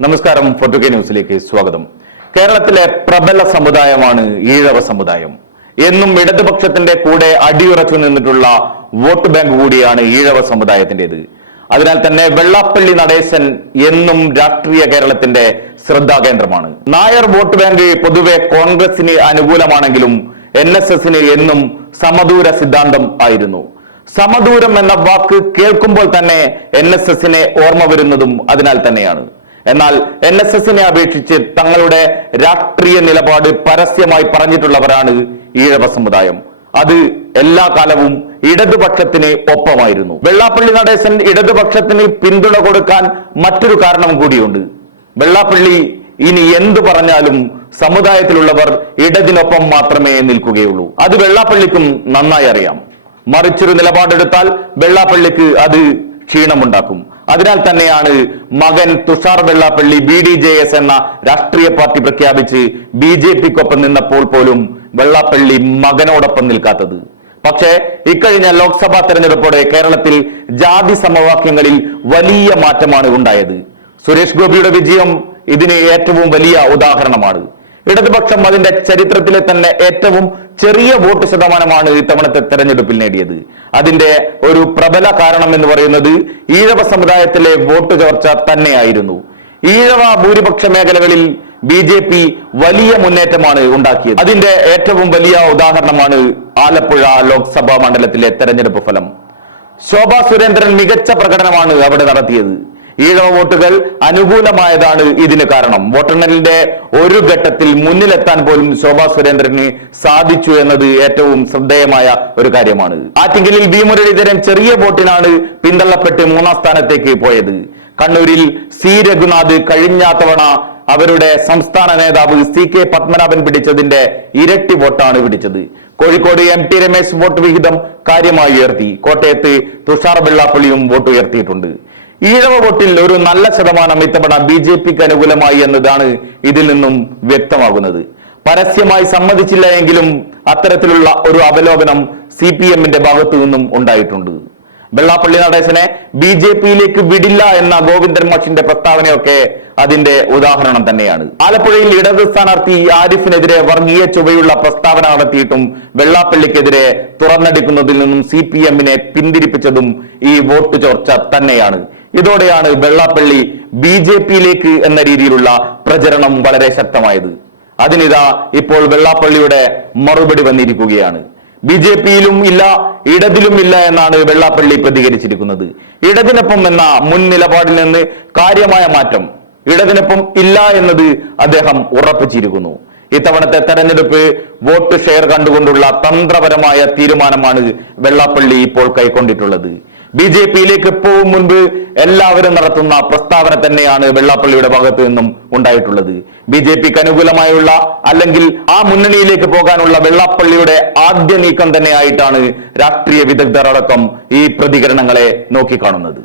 നമസ്കാരം ഫോർട്ടുകെ ന്യൂസിലേക്ക് സ്വാഗതം. കേരളത്തിലെ പ്രബല സമുദായമാണ് ഈഴവ സമുദായം. എന്നും ഇടതുപക്ഷത്തിന്റെ കൂടെ അടിയുറച്ചു നിന്നിട്ടുള്ള വോട്ട് ബാങ്ക് കൂടിയാണ് ഈഴവ സമുദായത്തിന്റേത് അതിനാൽ തന്നെ വെള്ളാപ്പള്ളി നടേശൻ എന്നും രാഷ്ട്രീയ കേരളത്തിന്റെ ശ്രദ്ധാകേന്ദ്രമാണ്. നായർ വോട്ട് ബാങ്ക് പൊതുവെ കോൺഗ്രസിന് അനുകൂലമാണെങ്കിലും എൻ എസ് എസിന് എന്നും സമദൂര സിദ്ധാന്തം ആയിരുന്നു. സമദൂരം എന്ന വാക്ക് കേൾക്കുമ്പോൾ തന്നെ എൻ എസ് എസിനെ ഓർമ്മ വരുന്നതും അതിനാൽ തന്നെയാണ്. എന്നാൽ എൻ എസ് എസിനെ അപേക്ഷിച്ച് തങ്ങളുടെ രാഷ്ട്രീയ നിലപാട് പരസ്യമായി പറഞ്ഞിട്ടുള്ളവരാണ് ഈഴവ സമുദായം. അത് എല്ലാ കാലവും ഇടതുപക്ഷത്തിന് ഒപ്പമായിരുന്നു. വെള്ളാപ്പള്ളി നടേശൻ ഇടതുപക്ഷത്തിന് പിന്തുണ കൊടുക്കാൻ മറ്റൊരു കാരണം കൂടിയുണ്ട്. വെള്ളാപ്പള്ളി ഇനി എന്തു പറഞ്ഞാലും സമുദായത്തിലുള്ളവർ ഇടതിനൊപ്പം മാത്രമേ നിൽക്കുകയുള്ളൂ. അത് വെള്ളാപ്പള്ളിക്കും നന്നായി അറിയാം. മറിച്ചൊരു നിലപാടെടുത്താൽ വെള്ളാപ്പള്ളിക്ക് അത് ക്ഷീണമുണ്ടാക്കും. അതിനാൽ തന്നെയാണ് മകൻ Thushar Vellappally B D J S എന്ന രാഷ്ട്രീയ പാർട്ടി പ്രഖ്യാപിച്ച് ബി ജെ പിക്കൊപ്പം നിന്നപ്പോൾ പോലും വെള്ളാപ്പള്ളി മകനോടൊപ്പം നിൽക്കാത്തത്. പക്ഷേ ഇക്കഴിഞ്ഞ ലോക്സഭാ തെരഞ്ഞെടുപ്പോടെ കേരളത്തിൽ ജാതി സമവാക്യങ്ങളിൽ വലിയ മാറ്റമാണ് ഉണ്ടായത്. സുരേഷ് ഗോപിയുടെ വിജയം ഇതിന് ഏറ്റവും വലിയ ഉദാഹരണമാണ്. ഇടതുപക്ഷം അതിന്റെ ചരിത്രത്തിലെ തന്നെ ഏറ്റവും ചെറിയ വോട്ട് ശതമാനമാണ് ഇത്തവണത്തെ തെരഞ്ഞെടുപ്പിൽ നേടിയത്. അതിന്റെ ഒരു പ്രബല കാരണം എന്ന് പറയുന്നത് ഈഴവ സമുദായത്തിലെ വോട്ട് ചോർച്ച തന്നെയായിരുന്നു. ഈഴവ ഭൂരിപക്ഷ മേഖലകളിൽ ബി ജെ പി വലിയ മുന്നേറ്റമാണ് ഉണ്ടാക്കിയത്. അതിന്റെ ഏറ്റവും വലിയ ഉദാഹരണമാണ് ആലപ്പുഴ ലോക്സഭാ മണ്ഡലത്തിലെ തെരഞ്ഞെടുപ്പ് ഫലം. ശോഭാ സുരേന്ദ്രൻ മികച്ച പ്രകടനമാണ് അവിടെ നടത്തിയത്. ഈഴവ വോട്ടുകൾ അനുകൂലമായതാണ് ഇതിന് കാരണം. വോട്ടെണ്ണലിന്റെ ഒരു ഘട്ടത്തിൽ മുന്നിലെത്താൻ പോലും ശോഭാ സുരേന്ദ്രന് സാധിച്ചു എന്നത് ഏറ്റവും ശ്രദ്ധേയമായ ഒരു കാര്യമാണ്. ആറ്റിങ്കലിൽ വി മുരളീധരൻ ചെറിയ വോട്ടിനാണ് പിന്തള്ളപ്പെട്ട് മൂന്നാം സ്ഥാനത്തേക്ക് പോയത്. കണ്ണൂരിൽ സി. രഘുനാഥ് കഴിഞ്ഞ തവണ അവരുടെ സംസ്ഥാന നേതാവ് സി. കെ. പത്മനാഭൻ പിടിച്ചതിന്റെ ഇരട്ടി വോട്ടാണ് പിടിച്ചത്. Kozhikode M. T. Ramesh vote വിഹിതം കാര്യമായി ഉയർത്തി. കോട്ടയത്ത് തുഷാർ വെള്ളാപ്പള്ളിയും വോട്ട് ഉയർത്തിയിട്ടുണ്ട്. ഈഴവ വോട്ടിൽ ഒരു നല്ല ശതമാനം ഇത്തവണ ബി ജെ പിക്ക് അനുകൂലമായി എന്നതാണ് ഇതിൽ നിന്നും വ്യക്തമാകുന്നത്. പരസ്യമായി സമ്മതിച്ചില്ല എങ്കിലും അത്തരത്തിലുള്ള ഒരു അവലോകനം സി പി എമ്മിന്റെ ഭാഗത്തു നിന്നും ഉണ്ടായിട്ടുണ്ട്. വെള്ളാപ്പള്ളി നടേശനെ ബി ജെ പിയിലേക്ക് വിടില്ല എന്ന ഗോവിന്ദൻ മാഷിന്റെ പ്രസ്താവനയൊക്കെ അതിന്റെ ഉദാഹരണം തന്നെയാണ്. ആലപ്പുഴയിൽ ഇടത് സ്ഥാനാർത്ഥി ആരിഫിനെതിരെ വർഗീയ ചുവയുള്ള പ്രസ്താവന നടത്തിയിട്ടും വെള്ളാപ്പള്ളിക്കെതിരെ തുറന്നടിക്കുന്നതിൽ നിന്നും സി പി എമ്മിനെ പിന്തിരിപ്പിച്ചതും ഈ വോട്ട് ചോർച്ച തന്നെയാണ്. ഇതോടെയാണ് വെള്ളാപ്പള്ളി ബി ജെ പിയിലേക്ക് എന്ന രീതിയിലുള്ള പ്രചരണം വളരെ ശക്തമായത്. അതിനിതാ ഇപ്പോൾ വെള്ളാപ്പള്ളിയുടെ മറുപടി വന്നിരിക്കുകയാണ്. ബി ജെ പിയിലും ഇല്ല ഇടതിലും ഇല്ല എന്നാണ് വെള്ളാപ്പള്ളി പ്രതികരിച്ചിരിക്കുന്നത്. ഇടതിനൊപ്പം എന്ന മുൻ നിലപാടിൽ നിന്ന് കാര്യമായ മാറ്റം ഇടതിനൊപ്പം ഇല്ല എന്നത് അദ്ദേഹം ഉറപ്പിച്ചിരിക്കുന്നു. ഇത്തവണത്തെ തെരഞ്ഞെടുപ്പ് വോട്ട് ഷെയർ കണ്ടുകൊണ്ടുള്ള തന്ത്രപരമായ തീരുമാനമാണ് വെള്ളാപ്പള്ളി ഇപ്പോൾ കൈക്കൊണ്ടിട്ടുള്ളത്. ബി ജെ പിയിലേക്ക് പോവും മുൻപ് എല്ലാവരും നടത്തുന്ന പ്രസ്താവന തന്നെയാണ് വെള്ളാപ്പള്ളിയുടെ ഭാഗത്തു നിന്നും ഉണ്ടായിട്ടുള്ളത്. ബി ജെ പിക്ക് അനുകൂലമായുള്ള അല്ലെങ്കിൽ ആ മുന്നണിയിലേക്ക് പോകാനുള്ള വെള്ളാപ്പള്ളിയുടെ ആദ്യ നീക്കം തന്നെയായിട്ടാണ് രാഷ്ട്രീയ വിദഗ്ധർ അടക്കം ഈ പ്രതികരണങ്ങളെ നോക്കിക്കാണുന്നത്.